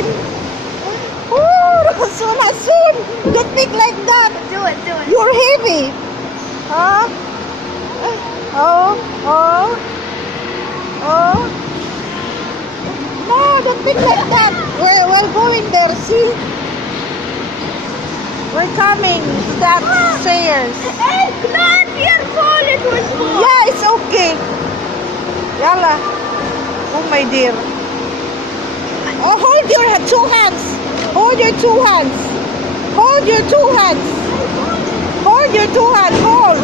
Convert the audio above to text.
in. Oh, Hasoon, Hasoon. Don't think like that. Do it, do it. You're heavy. Huh? Oh, oh, oh. No, don't think like that. We're going there, see? We're coming to that stairs. Hey, not your fault. It was full. Yeah, it's okay. Yalla. Oh, my dear. Oh, hold your two hands. Hold your two hands. Hold your two hands. Hold your two hands. Hold.